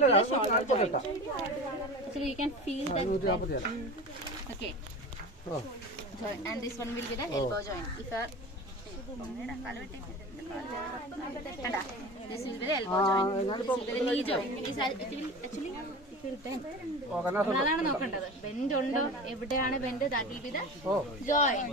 the shoulder joint. Actually, you can feel that. Okay. Joint. And this one will be the elbow joint. If you are this will be the elbow joint. This will be the knee joint. It is actually അതാണ് നോക്കേണ്ടത്. Bend ഉണ്ടോ, എവിടെയാണ് bend, that will be the joint.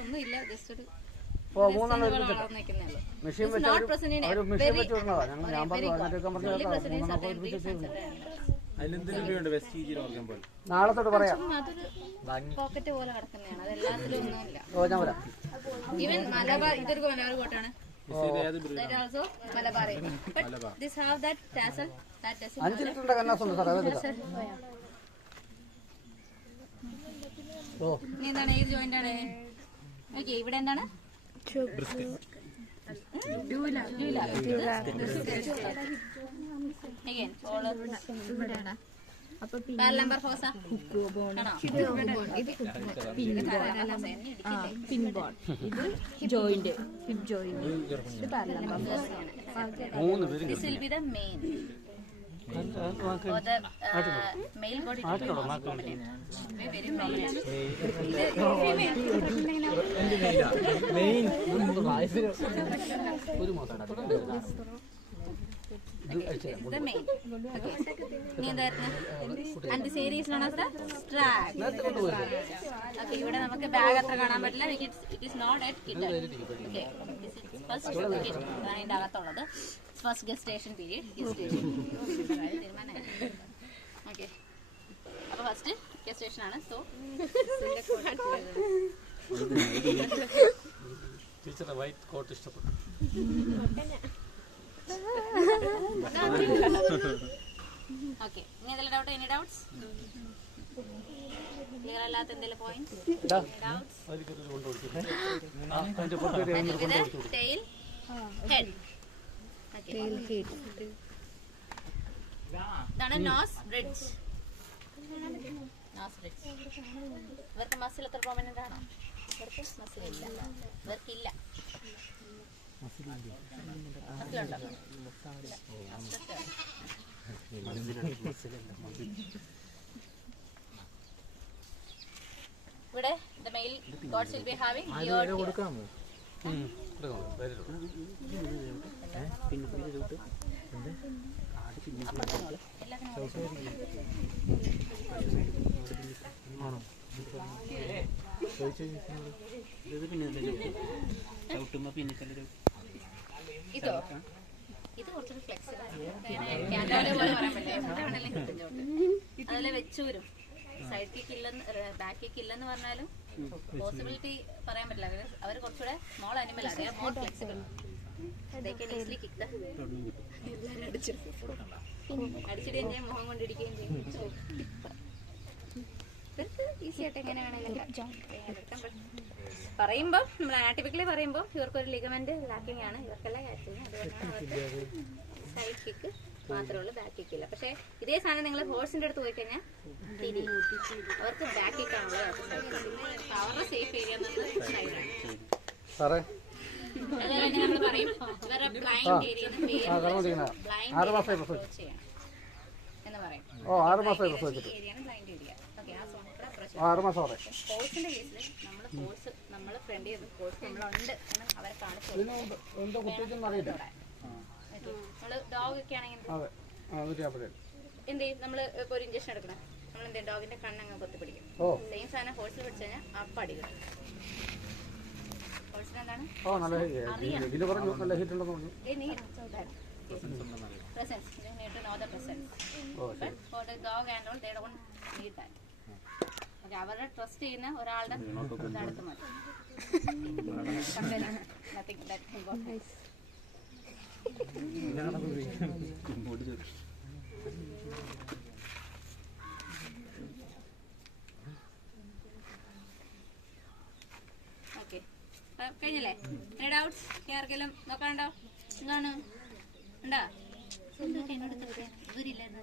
ഒന്നും ഇല്ല, just ഒരു നാളെ തൊട്ട് പറയാം. പോക്കറ്റ് പോലെ കിടക്കുന്നതാണ്, അത് എല്ലാത്തിലും ഒന്നുമില്ല. ഈവൻ മലബാർ, ഇതൊരു മലബാർ കോട്ടാണ്. എന്താണ്, ഏത് ജോയിന്റ് ആണ്? ഓക്കെ, ഇവിടെ എന്താണ്? നമ്പർ ഫോസ പിൻബോൺ, ഇത് ജോയിന്റ്, ഹിപ്പ് ജോയിന്റ്, ഇത് പാരലംബർ four. This will be the main or the male body component. Very main. The main. Okay. And this area is known as the strap. Okay, ഇവിടെ നമുക്ക് bag അത്ര കാണാൻ പറ്റില്ല. It is not at kitten. Okay. This is first kitten. അതിന്റെ അകത്തുള്ളത് first gestation period. Okay, അപ്പൊ first gestation ആണ്. So ടീച്ചറുടെ വൈറ്റ് കോട്ട് ഇഷ്ടപ്പെട്ടു. ഓക്കെ, ഇനി എന്തെങ്കിലും ഡൗട്ട്? Any doubts? ക്ലിയർ അല്ലാത്ത എന്തെങ്കിലും പോയിന്റ്സ്? Tail, head. ഇതാണ് നോസ് ബ്രിഡ്ജ്. Nose bridge. ഇവർക്ക് മസിൽ എത്ര പ്രോമിനന്റ് ആണോ? ഇവർക്ക് മസിൽ ഇല്ല. ഇവർക്കില്ല. ഇവിടെ the male gods will be having beard. ഇതോ, ഇത് കുറച്ചൊരു ഫ്ലെക്സിബിൾ ആണ്. അതിലെ വെച്ചൂരും സൈഡ് കിക്ക് ഇല്ലെന്ന്, ബാക്ക് കിക്ക് ഇല്ലെന്ന് പറഞ്ഞാലും പോസിബിലിറ്റി പറയാൻ പറ്റില്ല. അവർ കുറച്ചുകൂടെ സ്മോൾ അനിമൽ ആണ്, മോർ ഫ്ലെക്സിബിൾ. അടിച്ചിട്ട് എന്റെ മുഖം കൊണ്ടിരിക്കുകയും ചെയ്യും. ഈസി ആയിട്ട് എങ്ങനെ വേണമെങ്കിലും പറയുമ്പോൾ, നമ്മൾ ആറ്റിപ്പിക്കലി പറയുമ്പോൾ ഇവർക്കൊരു ലിഗമെന്റ് ലാക്കിംഗ് ആണ്, ഇവർക്കെല്ലാം കാറ്റിങ്. അതുകൊണ്ടാണ് അവർക്ക് സൈഡ് കിക്ക് മാത്രമേ ഉള്ളൂ, ബാക്ക് കിക്ക് ഇല്ല. പക്ഷെ ഇതേ സാധനം നിങ്ങൾ ഹോഴ്സിന്റെ അടുത്ത് പോയി കഴിഞ്ഞാൽ അവർക്ക് ബാക്ക് കിക്ക് ആണുള്ളത്, അവരുടെ സേഫ് ഏരിയ എന്നുള്ളത് സൈഡാണ്. അതുപോലെ തന്നെ നമ്മൾ പറയും ഇവരുടെ ബ്ലൈൻഡ് ഏരിയ എന്ന് പറയും. 6 മാസം ഏരിയയാണ് ബ്ലൈൻഡ് ഏരിയ. ഓക്കെ, ആ സോണിക്കൂടെ അപ്രോച്ച്. 6 മാസം ഫോഴ്സിന്റെ കേസിൽ നമ്മൾ ഫ്രണ്ട് ചെയ്ത് ഫോഴ്സ് നമ്മളുണ്ട് എന്ന് അവരെ കാണിച്ചു. നമ്മള് ഡോഗ് ഒക്കെ ആണെങ്കിൽ എന്ത് ചെയ്യും? നമ്മള് ഇപ്പൊ ഒരു ഇഞ്ചക്ഷൻ എടുക്കണം, നമ്മൾ എന്ത് ഡോഗിന്റെ കണ്ണങ്ങ് കൊത്തി പിടിക്കും. സെയിം സാധനം ഹോഴ്സിൽ പിടിച്ചു കഴിഞ്ഞാൽ അപ്പൊ അടി കിട്ടും. ഹോഴ്സിന് എന്താണ് presence. They need to know the presence. But for the dog and all, they don't need that. Okay, അവരുടെ ട്രസ്റ്റ് ചെയ്യുന്ന ഒരാളുടെ അടുത്ത് മതി. Nothing that can go. Okay. കഴിഞ്ഞല്ലേ? ഡൗട്ട്സ് ആർക്കെങ്കിലും നോക്കാനുണ്ടോ? എന്താണ് ഉണ്ടോ? എന്നോട് ഇവരില്ലായിരുന്നു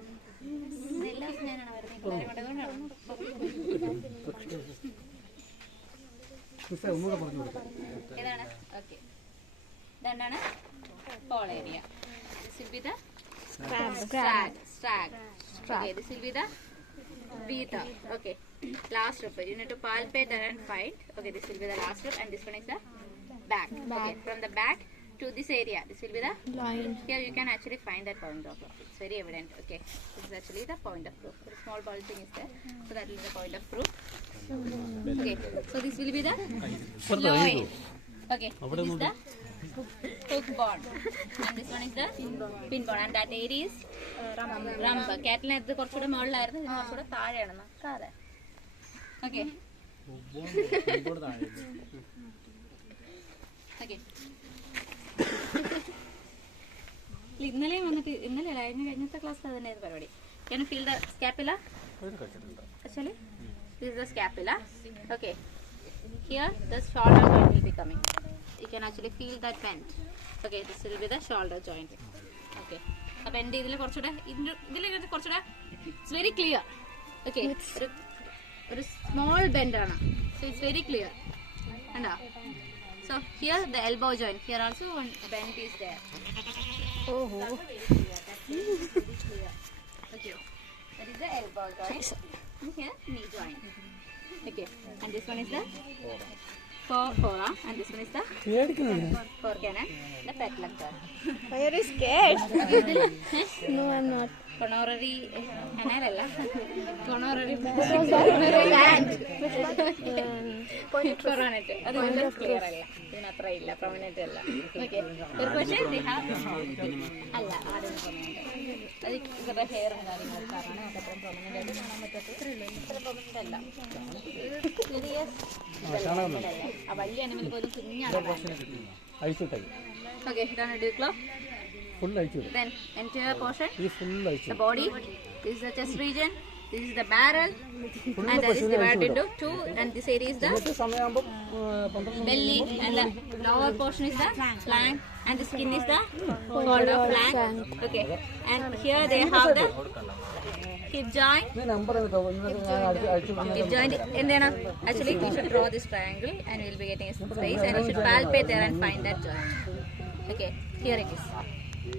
എല്ലാ ദിവസവും ഞാനാണ് ഏതാണ്? ഓക്കെ, ഇതെന്താണ്? Pole area. This will be the strag. Okay, this will be the beta. Okay, last rib. You need to palpate and find. Okay, this will be the last rib, and this one is the back. Okay, from the back to this area, this will be the line. Here you can actually find that point of proof. It's very evident. Okay, this is actually the point of proof. A small bulging is there, so that is the point of proof. Okay, so this will be the loin. Okay, this is the hook bone, and this one is the pin bone, and that area is rump. Cattle is കുറച്ചുകൂടെ മുകളിലായിരുന്നു, ഇത് കുറച്ചുകൂടെ താഴെയാണ്. നോക്കാതെ. Okay. Okay. ഇന്നലെ വന്നിട്ട് കഴിഞ്ഞത്തെ class തന്നെയായിരുന്നു പരിപാടി. Can you feel the scapula? Actually, this is the scapula. Okay. Here the shoulder joint will be coming. You can actually feel that bend. Okay, this will be the shoulder joint. Okay. A bend ഇതിൽ കുറച്ചുകൂടെ കുറച്ചുകൂടെ it's very clear. Okay. ഒരു small bend ആണ്. So it's very clear. കണ്ടോ? So here the elbow joint. Here also one bend is there. Oh. Okay. That is the elbow joint. And here knee joint. Okay. And this one is the forearm, and this one is the forecannon, the petlactor. Why are you scared? No, I'm not. Coronary canal. Coronary Land. Coronet. That is clear. It's prominent. Okay. The question they have Allah. That is the hair and okay, done a do claw. Full Then entire portion. Full the body. This is the chest region. This is the barrel. And that is divided into two. And this area is the belly. And the lower portion is the flank. And the skin is the shoulder flank. Okay. And here they have the hip joint. Hip joint. And then actually we should draw this triangle, and we will be getting a space, and we should palpate there and find that joint. Okay. Here it is.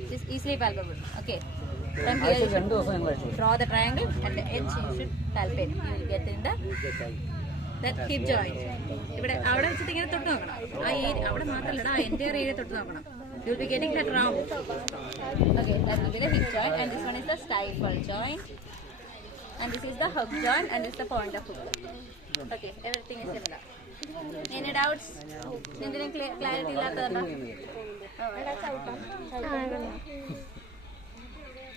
It is easily palpable. Okay. From here you should draw the triangle, and the edge you should palpate. You will get in the that hip joint. ഇവിടെ അവിടെ വെച്ചിട്ട് ഇങ്ങനെ തൊട്ട് നോക്കണം. ആ area അവിടെ മാത്രമല്ല, ആ എൻ്റയർ ഏരിയ തൊട്ട് നോക്കണം. You will be getting that round. Okay, that will be the hip joint, and this one is the stifle joint, and this is the hook joint, and this is the point of hook. Okay, everything is similar. Any doubts? എന്തെങ്കിലും clarity ഇല്ലാത്തതുണ്ടോ?